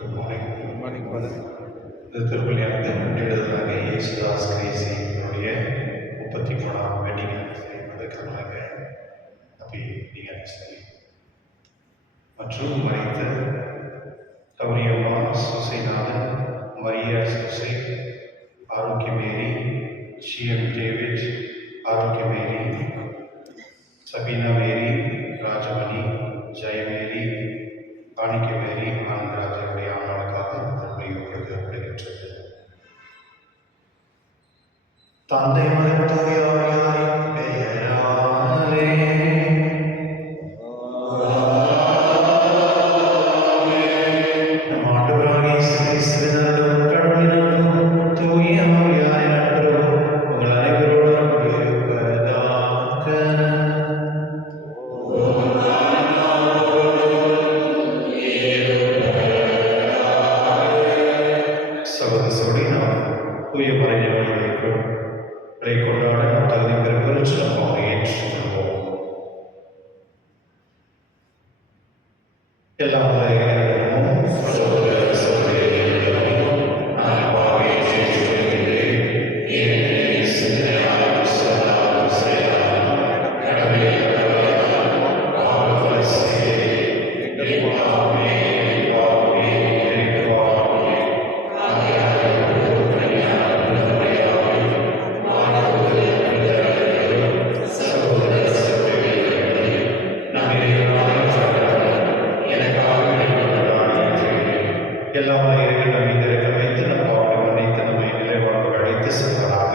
Good morning. Good morning, Father. இந்த திருப்பலியானது எழுதுறாங்க Yesudas Crazy அவருடைய 33ஆம் வெட்டிங் ஆனிவர்சரி வந்திருக்கிறாங்க. Happy wedding anniversary. மற்றும் மறைந்த கௌரியம்மா சுசைநாதன், மரியா சுசை, ஆரோக்கியமேரி, ஷியம் டேவிட், ஆரோக்கியமேரி, சபீனா மேரி, ராஜமணி, ஜெயமேரி, காணிக்கமேரி, ஆனந்தராஜனுடைய ஆணவனுக்காக திருப்பலிப்படுத்தப்படுகின்றது. தந்தை மகன் தூய ஆவியாரின் பெயராலே நம் ஆண்டவராகிய இயேசு கிறிஸ்துவின் அருளும் கடவுளின் தூய ஆவியாரின் அன்பும் உங்கள் அனைவரோடும் இருப்பதாக. சகோதரி நாம் தூய மறைஞர்களை வைக்கிறோம். இதை கொண்டாட நாம் தகுதி பெறுவது சிறப்பாக ஏற்றுக்கொள்வோம். எல்லாம் எல்லாம் இறைவன் அமைந்திருக்க வைத்து நம் பாவங்களை மன்னித்து நம்மை நிலைவாழ்வு அழைத்து செல்வதாக.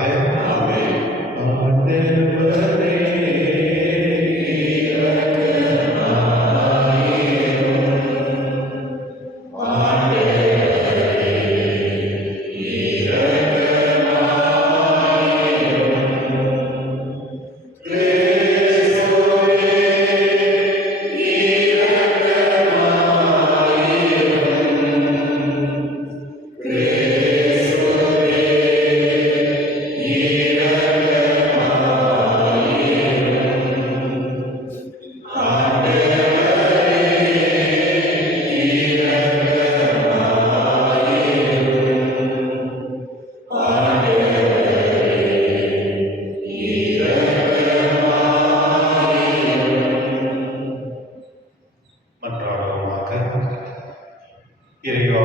இறைவா,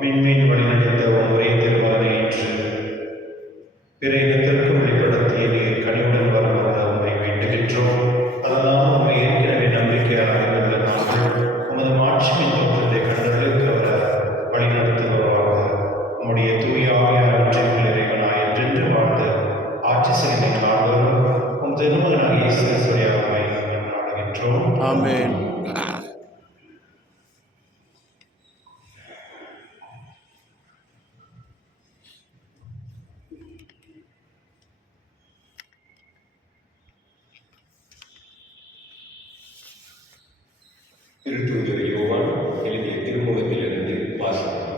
விண்மீன் வழிநடத்த ஒரே திருமகனை ஏற்று பிற இனத்திற்கு வெளிப்படுத்திய நீர் கனிவுடன் வரவர உண்மை வேண்டுகின்றோம். அதனால் உண்மை ஏற்கனவே நம்பிக்கையாக இருந்த நாங்கள் உமது மாட்சியின் தோற்றத்தை கண்டதற்கு அவர் வழிநடத்துபவராக உம்முடைய தூய ஆவியான ஒன்றிற்குள் இறைவனாய் என்றென்று வாழ்ந்து ஆட்சி செய்த நாள்வரும் உம் திருமகனாக இயேசு கிறிஸ்துவின் உம்மை நாடுகின்றோம். ஆமென். திருத்தூதர் யோவான் எழுதிய திருமுகத்திலிருந்து வாசகம்.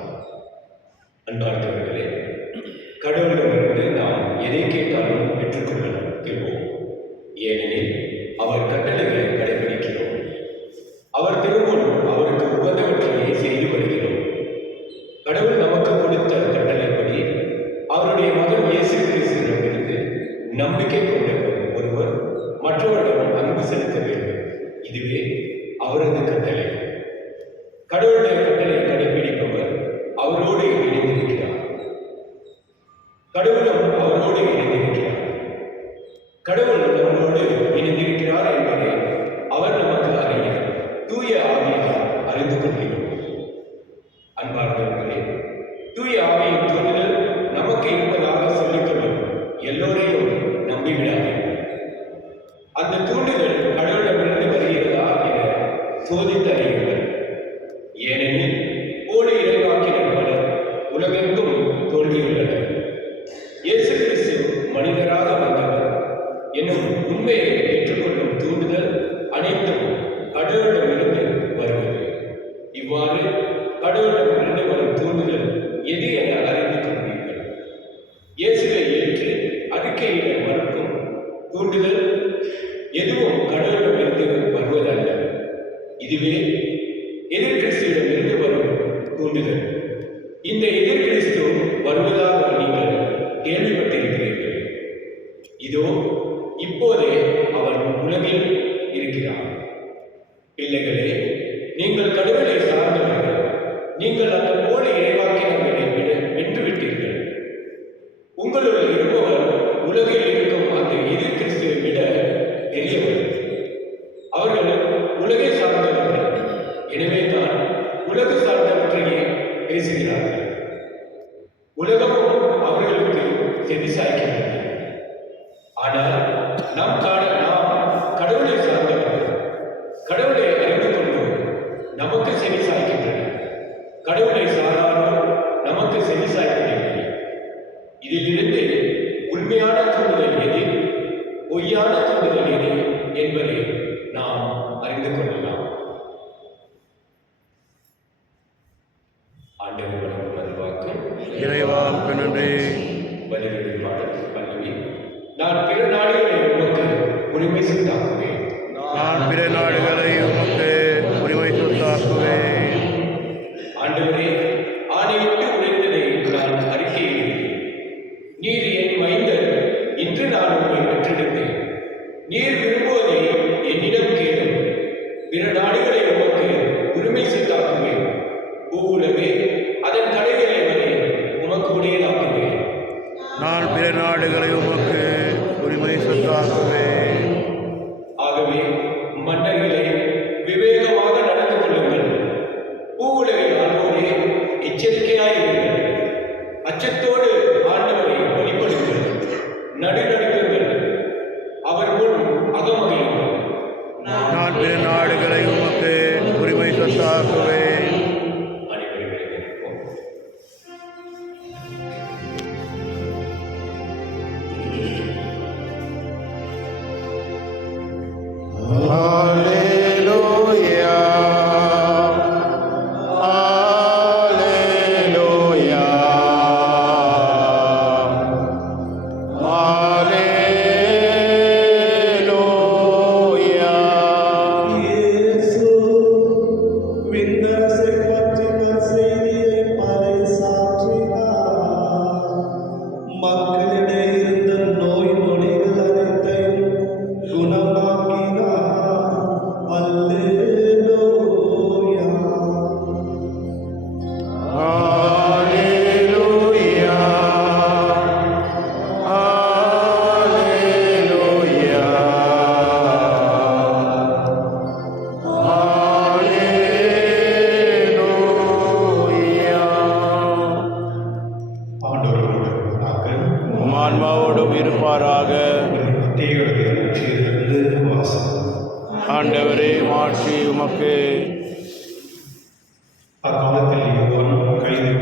இதுவே எதிர்கிறிஸ்துவிடமிருந்து வரும் தூண்டுதல். இந்த எதிர்கிறிஸ்து வருவதாக நீங்கள் கேள்விப்பட்டிருக்கிறீர்கள். இதோ இப்போதே அவன் உலகில் இருக்கிறான். பிள்ளைகளே, நீங்கள் கடவுளை சார்ந்தவர்கள். நீங்கள் அந்த போலி இறைவாக்கினர்களை வென்றுவிட்டீர்கள். உங்களுள் இருப்பவர் உலகில் இருக்கும் அந்த எதிர்கிறிஸ்துவை விட பெரியவர். அவர்கள் உலகை சார்ந்தவர்கள். எனவே தான் உலக சார்ந்தவற்றையே பேசுகிறார்கள். உலகமும் அவர்களுக்கு செவிசாய்க்கின்றது. ஆனால் நாம் கடவுளை சார்ந்தவர்கள். கடவுளை அறிந்து கொண்டோம், நமக்கு செவிசாய்க்கின்றன. கடவுளை சாராமல் நமக்கு செவிசாய்ப்பதில்லை. இதிலிருந்து உண்மையான தூண்டுதல் எது, பொய்யான தூண்டுதல் எது என்பதை நாம் அறிந்து கொள்ளலாம். ஆண்டவர் வழங்கும் அருள்வாக்கு. இறைவாக்கு நன்றி. பதிலீடு பாடல் பல்லவி. நான் பிற நாடுகளை உமக்கு உரிமை சொத்தாக்குவேன். நான் பிற நாடுகளை உமக்கு உரிமை சொத்தாக்குவேன். ஆண்டவரே, ஆணையிட்டு உரைத்ததை நான் அறிக்கையிடுகிறேன். நீர் என் மைந்தர், இன்று நான் உம்மை பெற்றெடுத்தேன். நீர் விரும்புவதை என்னிடம் கேளும். பிற நாடுகளை உமக்கு உரிமை சொத்தாக்குவேன். பூவுலகே, அதன் கடைகளை வரை உமக்கு உடையதாக்குவேன். நான் பிற நாடுகளை உமக்கு உரிமை சொத்தாக்குவேன். ஆகவே மன்னர்களே, விவேகமாக நடந்து கொள்ளுங்கள். பூவுலகை ஆள்வோரே, எச்சரிக்கையாயிருங்கள். அச்சத்தோடு ஆண்டவரை வழிபடுங்கள். நடுநடுங்குங்கள், அவர் முன் அகமகிழுங்கள். நான் பிற நாடுகளை உமக்கு உரிமை சொத்தாக்குவேன். அனைவரும் எழுந்திருப்போம். Alleluia. Alleluia. Alleluia. இயேசு விண்ணரசை பற்றின செய்தியை பறைசாற்றினார். மக்களிடையே இருந்த நோய் நொடிகள் அனைத்தையும் குணமாக்கினார். அல்லேலூயா. Alleluia. Alleluia. Alleluia. ஆண்டவரோடு இருப்பதாக. உம் ஆன்மாவோடும் இருப்பாராக. மத்தேயு எழுதிய நற்செய்தியிலிருந்து வாசகம். ஆண்டவரே, மாட்சி உமக்கு. அக்காலத்தில் யோவான் கைது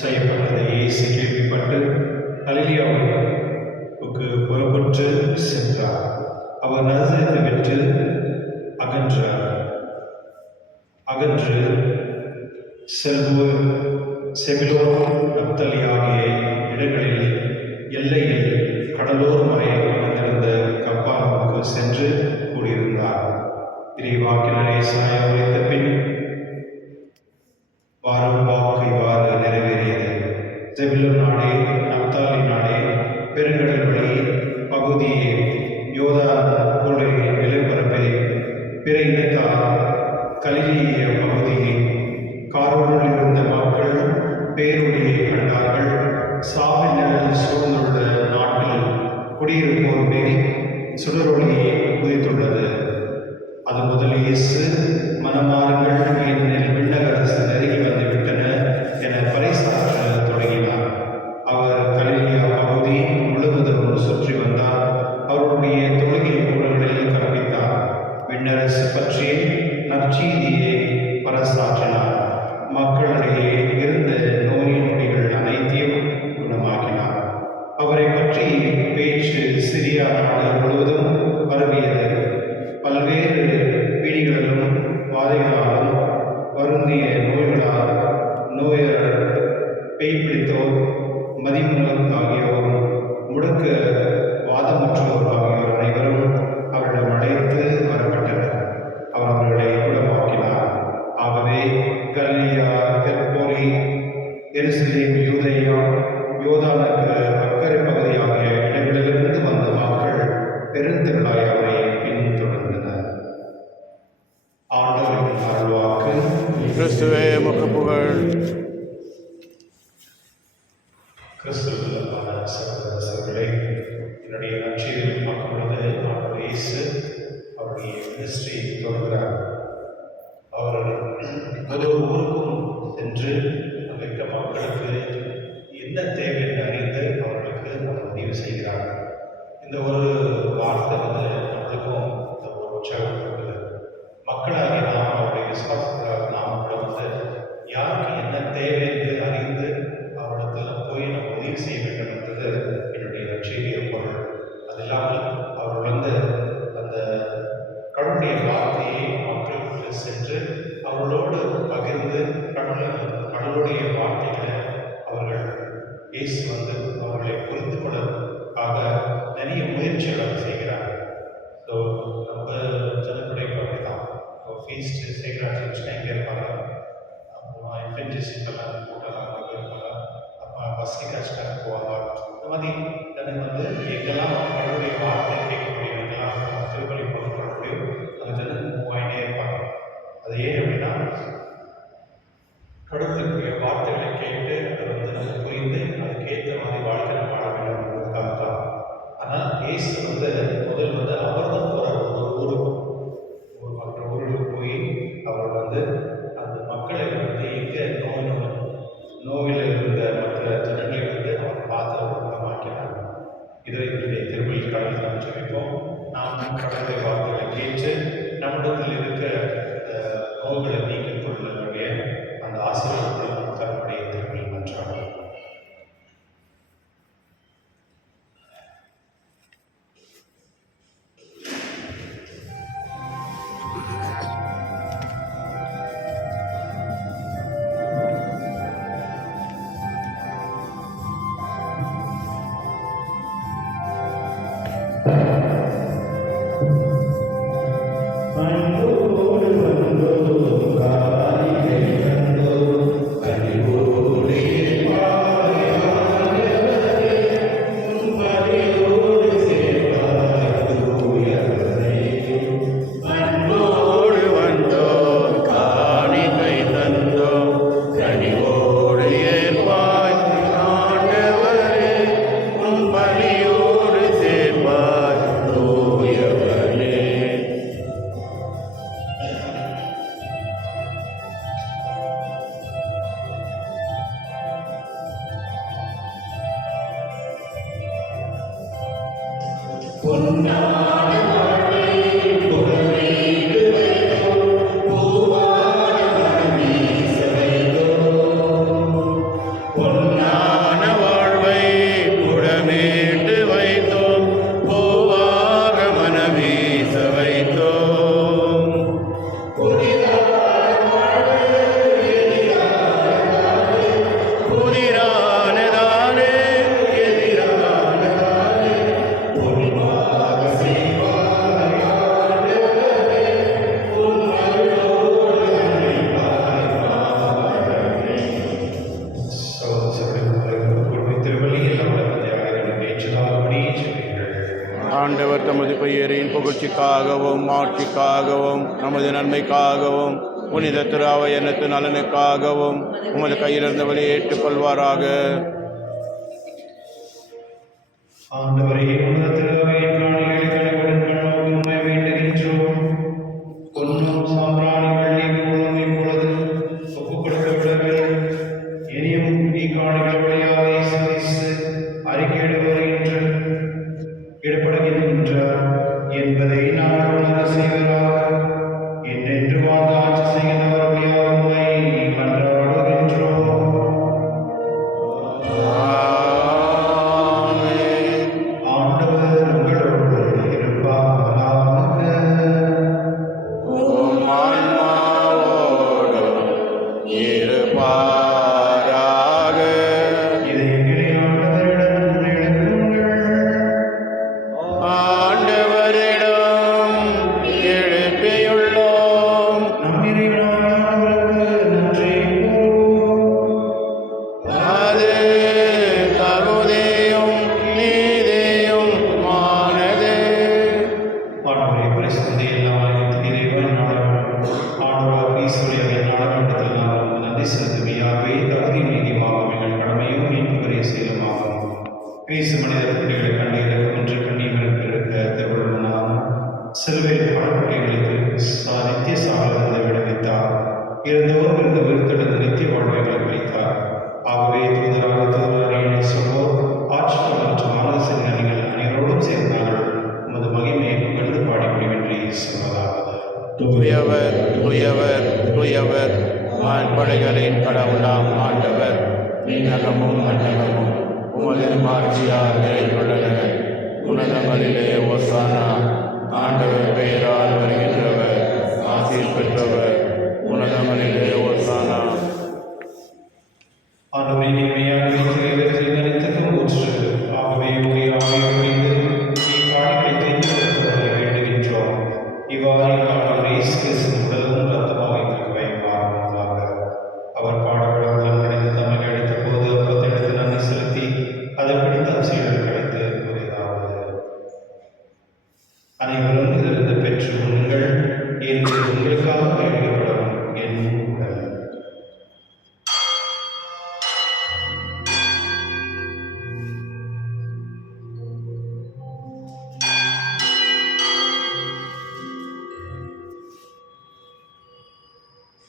செய்யப்பட்டதை இயேசு கேள்விப்பட்டு கலிலேயாவுக்கு புறப்பட்டு சென்றார். அவர் நசரேத்தை விட்டு அகன்று செபிலோன் நப்தலி ஆகிய இடங்களில் எல்லையில் கடலோரம் வரை அமைந்திருந்த கப்பாலுக்கு சென்று கூடியிருந்தார். இறைவாக்கினரை சாய உரைத்த பின் வாரும் வாக்கு இவ்வாறு நிறைவேறியது. செபிலோன் நாடே, நப்தாலி நாடே, பெருங்கடல் வழி பகுதியே, யோர்தான் கொள்ளை நிலப்பரப்பே, பிற இனத்தார் கலிலேய பகுதியே, காரோனில் இருந்த மக்கள் பேரொழியை கண்டார்கள். சாவின் நிழல் சூழ்ந்துள்ள நாட்டில் குடியிருப்போர் மேல் சுடரொளி உதித்துள்ளது. அது முதல் இயேசு, மனமாறுங்கள், ஏனெனில் விண்ணக அரசு நெருங்கி வந்துவிட்டன என பறைசாற்ற தொடங்கினார். அவர் கலிலேயா பகுதி முழுவதும் சுற்றி வந்தார். அவருடைய தொழுகை கூடங்களில் கற்பித்தார். விண்ணரசு பற்றி நற்செய்தியை பறைசாற்றினார். மக்களிடையே இருந்த நோய் நொடிகள் அனைத்தையும் குணமாக்கினார். அவரை பற்றி பேச்சு சிரியா நாடு முழுவதும் பரவியது. பல்வேறு பீடிகளிலும் வாதைகளாலும் வருந்திய நோயர், பேய் பிடித்தோர், மதிமுலர் ஆகியோரும், முடக்க வாதமுற்றோர் ஆகியோர் அனைவரும் அவரிடம் அழைத்து வரப்பட்டனர். அவர் அவர்களை குணமாக்கினார். கிறிஸ்துவே உமக்கு புகழ். கிறிஸ்துவுக்குள்ளான சகோதரர்களே, என்னுடைய நற்செய்தியை பார்க்கும் பொழுது ஆண்டவர் இயேசு அவருடைய மினிஸ்ட்ரி தொடங்குகிறார். அவர் ஒவ்வொரு ஊருக்கும் சென்று அங்கே இருக்க மக்களுக்கு என்ன தேவை என்று அறிந்து அவர்களுக்கு அவர் உதவி செய்கிறார். இந்த ஒரு வார்த்தை நம்மளுக்கும் இந்த ஒரு உற்சாகம் கொடுக்குது. மக்களாகிய நாம் அவருடைய விசுவாசத்துக்காக நாம் கூட யாருக்கு என்ன தேவை என்று அறிந்து அவரிடத்தில் போய் நம்ம உதவி செய்ய வேண்டும் என்பது என்னுடைய நற்செய்திய பொருள். அது இல்லாமல் அவர் அந்த கடவுளுடைய வார்த்தையை மக்களுக்கு சென்று அவர்களோடு பகிர்ந்து கடவுளுடைய வார்த்தைகளை அவர்கள் இயேசு அவர்களை புரிந்து கொள்வதற்காக நிறைய முயற்சிகள் செய்கிறார். ஸோ நம்ம ஜனப்படை அப்படி தான். ஸோ ஃபீஸ்ட் சேக்ராட் சர்ச்னா எங்கே இருப்பாங்க, அப்புறமா இன்ஃபென்டிஸ்லாம் கூட்டலாம் இருப்பாங்க, அப்புறம் பஸ்டிகாஸ்டாக போவாங்க. இந்த மாதிரி ஜனங்க எங்கெல்லாம் கடவுளுடைய வார்த்தை கேட்கக்கூடிய எங்கெல்லாம் திருப்பலி போடக்கூடிய அந்த ஜனங்க போயினே இருப்பாங்க. அது ஏன் அப்படின்னா கடவுளுடைய வார்த்தைகளை கேட்டு அதை நம்ம புரிந்து அதுக்கேற்ற மாதிரி வாழ்க்கை வாழ வேண்டும் என்பதற்காக தான். ஆனால் இயேசு முதல் அவர் தான் போகிறார். ஒரு ஊருக்கு மற்ற ஊருக்கு போய் அவர் அந்த மக்களை எங்கே நோயில் இருந்த மற்ற ஜனங்களை அவர் பார்த்து அவர் குணமாக்கிறார். இதை என்னுடைய திருப்பலி கடவுள் நாம் ஜெபிப்போம். நாம் கடவுளுடைய வார்த்தைகளை கேட்டு நம்மிடத்தில் இருக்க நோய்களை நீக்கிக் கொள்ளக்கூடிய அந்த ஆசீர்வாதங்களை நாம் தரக்கூடிய திருப்பலி மன்றாடுவோம். ஆண்டவர் தமது பெயரின் புகழ்ச்சிக்காகவும் ஆட்சிக்காகவும் நமது நன்மைக்காகவும் புனித திராவை எண்ணத்து நலனுக்காகவும் உமது கையிலிருந்த வழியை ஏற்றுக்கொள்வாராக. ஆண்டவரே, உமது திருவையின் காணிகளை கனிவுடன் கண்ணோக்கி உம்மை வேண்டுகின்றோம். பொன்னும் சாம்பிராணிகள் நீங்களும் இப்பொழுது ஒப்புக் கொடுக்கவிடவில்லை. இனியும் இக்காணிகள் வழியாக இயேசு அறிக்கையிட வருகின்ற ஈடுபடுகின்றார் என்பதை நாங்கள் உணர செய்வதாக. என்றென்று வாழ்ந்து ஆட்சி செய்கின்றவர் வழியாக உம்மை மன்றாடுகின்றோம். ஆண்டவர் தூயவர் தூயவர் தூயவர் வான்படைகளின் கடவுளாம் ஆண்டவர் விண்ணகமும் மண்டகமும் உமது மாட்சியால் நிறைந்துள்ளன. உன்னதங்களிலே ஓசானா. ஆண்டவர் பெயரால் வருகின்றவர் ஆசீர் பெற்றவர். உன்னதங்களிலே ஓசானா. ஆண்டவரே, நீர் மெய்யாகவே தூயவரின் அனைத்துக்கும் ஊற்று. ஆகவே உம்முடைய ஆவியை பொழிந்து இக்காணிக்கை தூய்மைப்படுத்துவதை வேண்டுகின்றோம். இவ்வாறு எங்கள் ஆண்டவர் இயேசு கிறிஸ்துவின் உடலும் இரத்தமாக எங்களுக்கு பயன்பாடுவதாக. அவர் பாடுபடாமல் அடைந்து தம்மை அடித்த போது அப்பத்தை எடுத்து நன்றி செலுத்தி அதை பிடித்து சீடருக்கு அளித்து கூறியதாவது: அனைவரும் இதிலிருந்து பெற்று உண்ணுங்கள், ஏனெனில் உங்களுக்காக கைவிடப்படும் என் உடல்.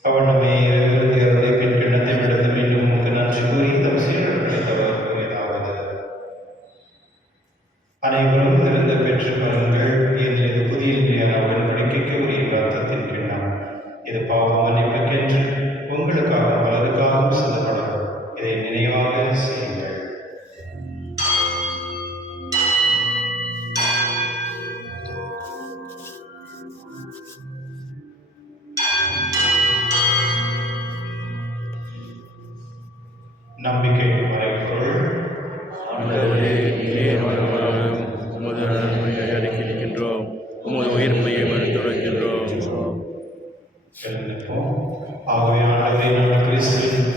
அவன் நம்மை இருந்து இறந்தை பின் கிண்ணத்தை விடுத்து மீண்டும் உமக்கு நன்றி கூறி தம் சீடர்கள் அளித்தவர் கூறியதாவது: அனைவரும் இருந்து பெற்று பலன்கள், ஏனெனில் இது புதிய நிலையான உடன்படிக்கைக்கு உரிய இரத்தத்தின் கிண்ணம். இது பாவ மன்னிப்புக்கென்று உங்களுக்காக பலருக்காகவும் சிந்தப்படும். இதை நினைவாக செய்யுங்கள். நம்பிக்கை மறைப்பொருள். ஆண்டவரே, நீரே மறுமலரும் உமது நன்மையை அறிக்கின்றோம், உமது உயிர்ப்பையை மறுத்துரைக்கின்றோம். எழுந்திருப்போம். ஆகவே ஆண்டவரே, நாங்கள் கிறிஸ்துவின்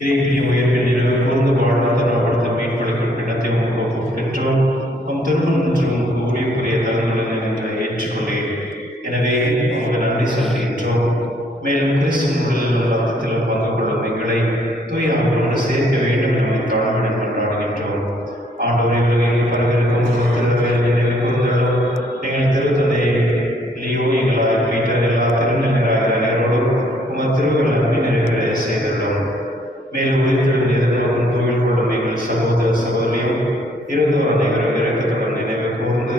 இறைப்பிய உயர்வின் நிலவு கூர்ந்து வாழ்ந்து தரப்படுத்த மீன்படுக்கும் கிண்ணத்தை உமக்கு ஒப்புக்கின்றோம். உம் திருமணம் உமக்கு ஊழியக்குரிய தலங்களுடன் என்று ஏற்றுக்கொண்டேன். எனவே உமக்கு நன்றி சொல்கின்றோம். மேலும் கிறிஸ்துவின் உடலிலும் ரத்தத்திலும் பங்கு கொள்ளும் எங்களை தூய ஆவியோடு சேர்க்க வேண்டும் என்பதை தாழ்வுடன் கொண்டாடுகின்றோம். ஆண்டவரே, உலகில் பரவிருக்கும் திருவேலை நினைவு கூர்ந்தலும் எங்கள் திருத்தந்தை லியோ, எங்களால் பீட்டர், எல்லா திருநிலையாளரோடும் உமது திருவிழா அன்பின் நிறைவேற செய்துள்ளோம். மேலும் உயிர்த்தெழுந்து எதிர்நோக்கும் துயில் கொள்ளும் எங்கள் சகோதர சகோதரியும் இருந்தோர் அனைவரும் இறக்கத்துடன் நினைவு கூர்ந்து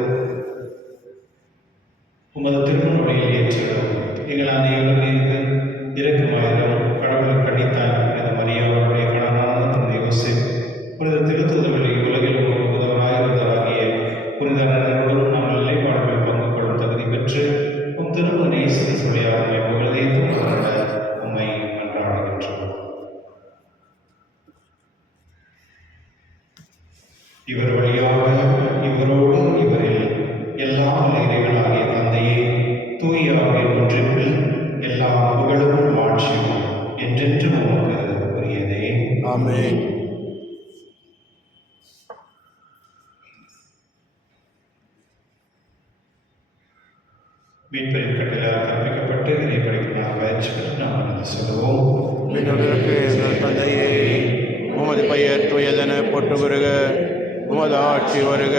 உமது திருமணத்தில் ஏற்றிடும். எங்கள் அனைவரும் மீது இறக்குமாயிரம். கடவுள் கண்டித்தான் எனது மரியாவுடைய கணவனான தந்தை யோசேப், புனித திருத்தூதர்களில் உலகில் முதலாயிருந்தவராகிய புனித நன்னரோடும் நாங்கள் நிலைப்பாடுகள் பங்கு கொள்ளும் தகுதி பெற்று உம் திரும்ப நேசத்தை சொல்லியாக புகழே தூங்க உம்மை மன்றாடுகின்றோம். இவர் வழியாக இவரோடு இவரில் எல்லாம் இறைவனாகிய தந்தையே, தூய ஆவியின் ஒன்றிப்பில் எல்லா புகழும் மாட்சியும் என்றென்றும் உமக்கு உரியதே. ஆமென். மீட்பரின் கட்டளையால் கற்பிக்கப்பட்டு இதை படிப்பினால் பயிற்சி பெற்று நாம் நடந்து சொல்லுவோம். விண்ணுலகிற்கு எங்கள் தந்தையே, உமது பெயர் தூயதென போற்று வருக. உமது ஆட்சி வருக.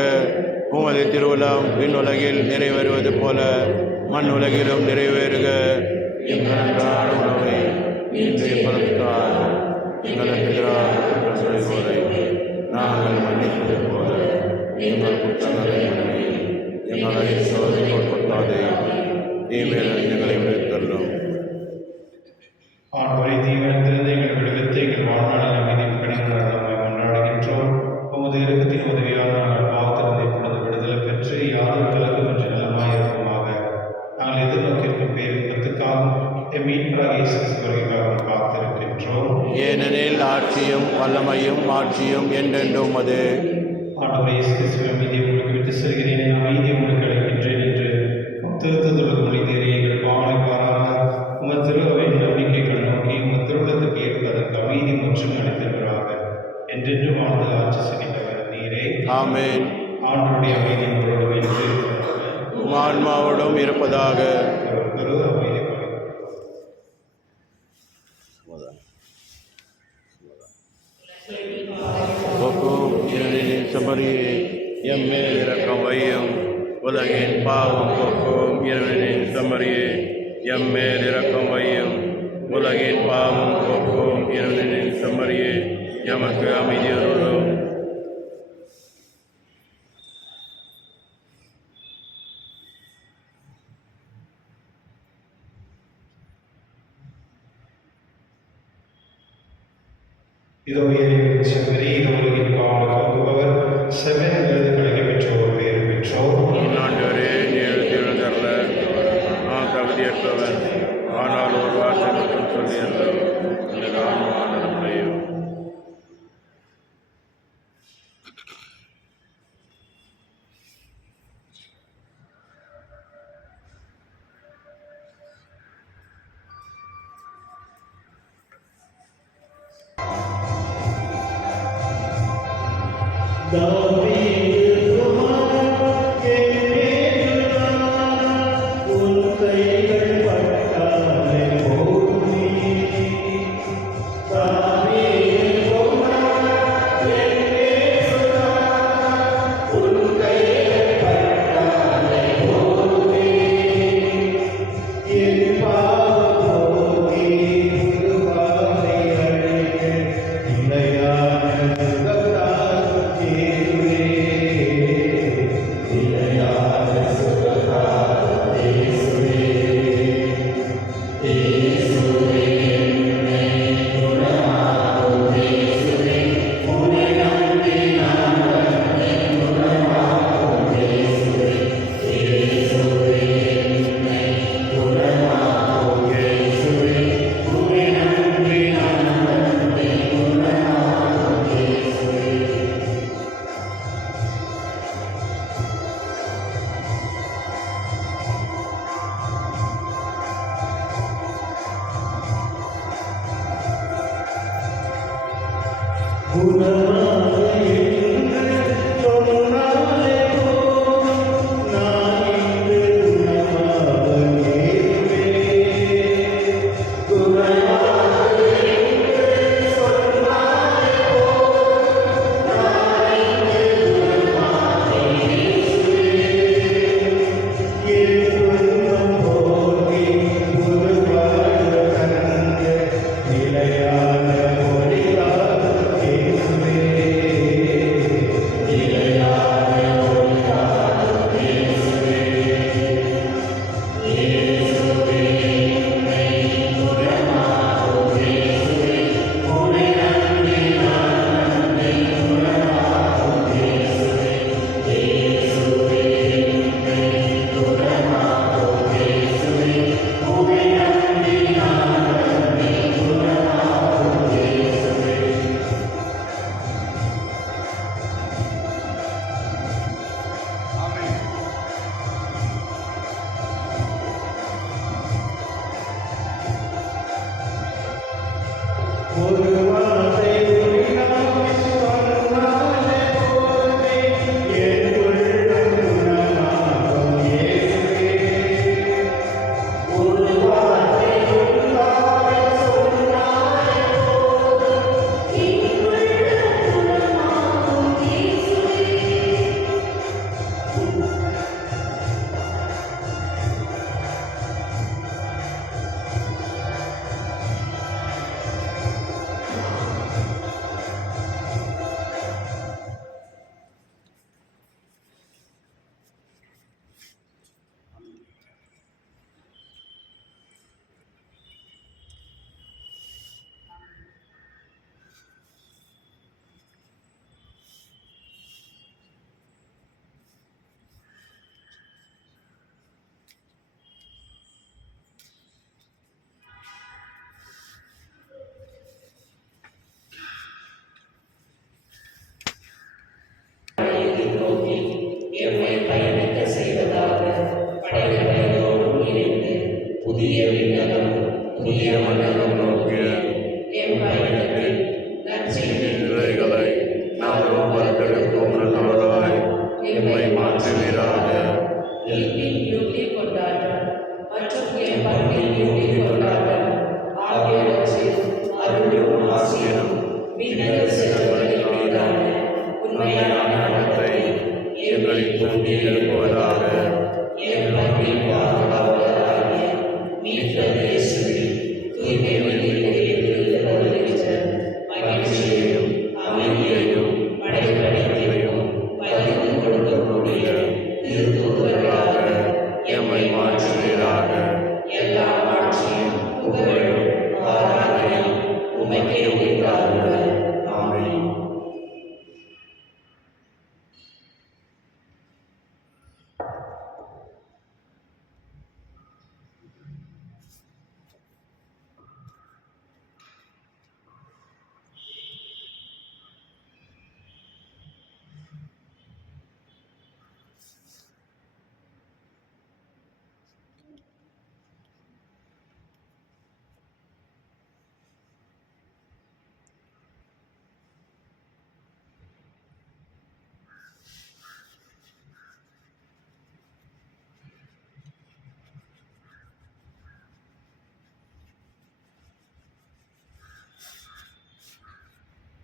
உமது திருவுளம் விண்ணுலகில் நிறைவேறுவது போல மண்ணுலகிலும் நிறைவேறுக. எங்கள் அன்றாட உணவை இன்று பலத்தால் எங்களுக்கு எதிராக குற்றம் செய்வோரை நாங்கள் மன்னிப்பது போல எங்கள் குற்றங்களை மன்னி எங்களை சோதனைக்குட்படுத்தாதே, தீமையிலிருந்து எங்களை விடுவித்தருளும். ஆண்டவரை, தீவிரத்திலிருந்து எங்கள் விடுவித்து எங்கள் வாழ்நாளில் அமைதியும் கணிதம் கொண்டாடுகின்றோம். உமது இறக்கத்தின் உதவியால் நாங்கள் பாவத்திலிருந்து இப்பொழுது விடுதலை பெற்று யாரும் கலக்கும் என்று நலமாயிருக்குமாக. நாங்கள் எதிர்நோக்கியிருக்கும் பேரின்பத்துக்காகவும் எம் மீட்பராகிய இயேசு வருகைக்காகவும் காத்திருக்கின்றோம். ஏனெனில் ஆட்சியும் வல்லமையும் ஆட்சியும் என்றென்றும் உமது. ஆண்டவரை, இயேசு கிறிஸ்துவின் அமைதியை உங்களுக்கு விட்டு செல்கிறேன், என் அமைதியை உங்களுக்கு அளிக்கின்றேன் என்று திருத்தத்துடன் மொழிந்தேறி எங்கள் பாவனை பாராமல் உமது திருவையின் நம்பிக்கை கண்ணோக்கி உமது திருவுளத்துக்கு ஏற்ப அதற்கு அமைதி மற்றும் அளித்திருக்கிறாக. என்றென்றும் வாழ்ந்து ஆட்சி செய்கின்றவர் நீரே. ஆமென். ஆண்டவருடைய அமைதி உங்களோடு என்று உம் ஆன்மாவோடும் இருப்பதாக. குரு அமைதி சபரியே, எம்மேல் இரக்கம் வையும். உலகின் பாவம் போக்கும் இறைவனின் சமரியே, எம்மேல் இரக்கம் வையும். உலகின் பாவம் போக்கும் இறைவனின் சமரியே, எமக்கு அமைதி அருளும். இதோ இறைவன் செம்மறி உலகின் பாவம் போக்குபவர் செம்மறி விருதுகளை பெற்றோர் பேர் பெற்றோர். ஆண்டவரே, நீர் எழுந்தருள நான் தகுதியற்றவன், ஆனால் ஒரு வார்த்தை மட்டும் சொல்லியிருந்தோம் எனது ஆன்மா நலமடையும். எம்மை பயணிக்க செய்வதாக படைகளோடு இணைந்து புதிய விண்ணகம் புதிய மண்டலம் நோக்கிய எம் பயணத்தில் நற்செய்தியின் விதைகளை நாமும் வளர்த்தெடுக்கும் நல்லவர்களாய் எம்மை மாற்றுவீராக. ஈட்டின் யூட்டி கொண்டாட்டம் மற்றும் என் பங்கின் யூட்டி கொண்டாட்டம் ஆகியவற்றில் அருளும் ஆசியும் விண்ணக செல்வங்களின் மீதான உண்மையான நாட்டத்தை எங்களில் தூண்டி எழுப்புவதாக. என் பங்கின் பாதுகாவலராகிய மீட்பர் இயேசுவில் தூய்மை வெளியில் வருகின்ற மகிழ்ச்சியையும் அமைதியையும் படைப்படைப்பையும் பகிர்ந்து கொடுக்கக்கூடிய திருத்தூதர்களாக எம்மை மாற்றுவேன்.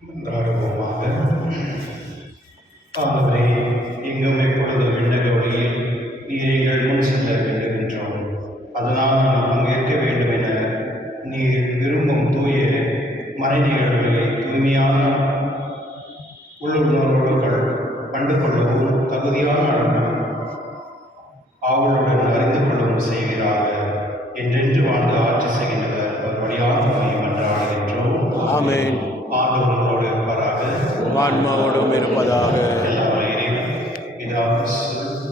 மன்றாடுவோமாக. ஆண்டவரே, எங்கும் எப்பொழுதும் விண்ணக ஒளியில் நீர் எங்கள் முன் செல்ல வேண்டுகின்றோம். அதனால் நான் பங்கேற்க வேண்டும் என நீர் விரும்பும் தூய மறை நிகழ்வுகளை தூய்மையான உள்ளுணர்வோடு கண்டு கொள்ளவும் தகுதியான அளவில் ஆவலுடன் அறிந்து கொள்ளவும் செய்கிறார். என்றென்று வாழ்ந்து ஆட்சி செய்கின்றவர் அவர் வழியாக மன்றாடுகின்றோம். ஆமென். ஆண்டவர்களோடு இருப்பாராக. ஆன்மாவோடும் இருப்பதாக. எல்லாம் இறைவன் பிதா,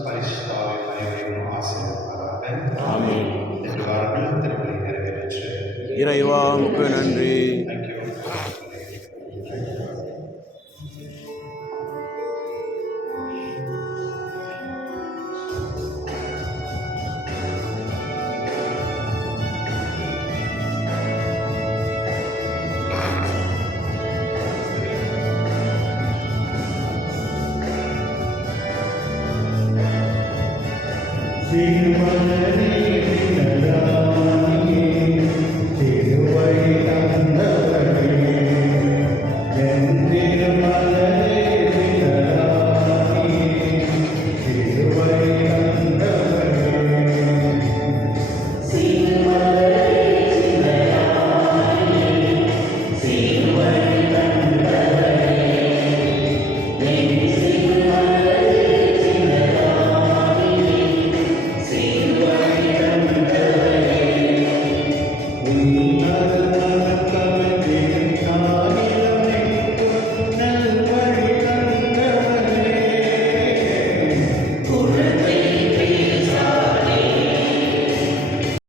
பரிசுத்த ஆவியானவரின் ஆசீர்வாதமாக. ஆமென். என்று வாருங்கள், திருப்பலி நிறைவேற்று. இறைவா உமக்கு நன்றி. Thank you.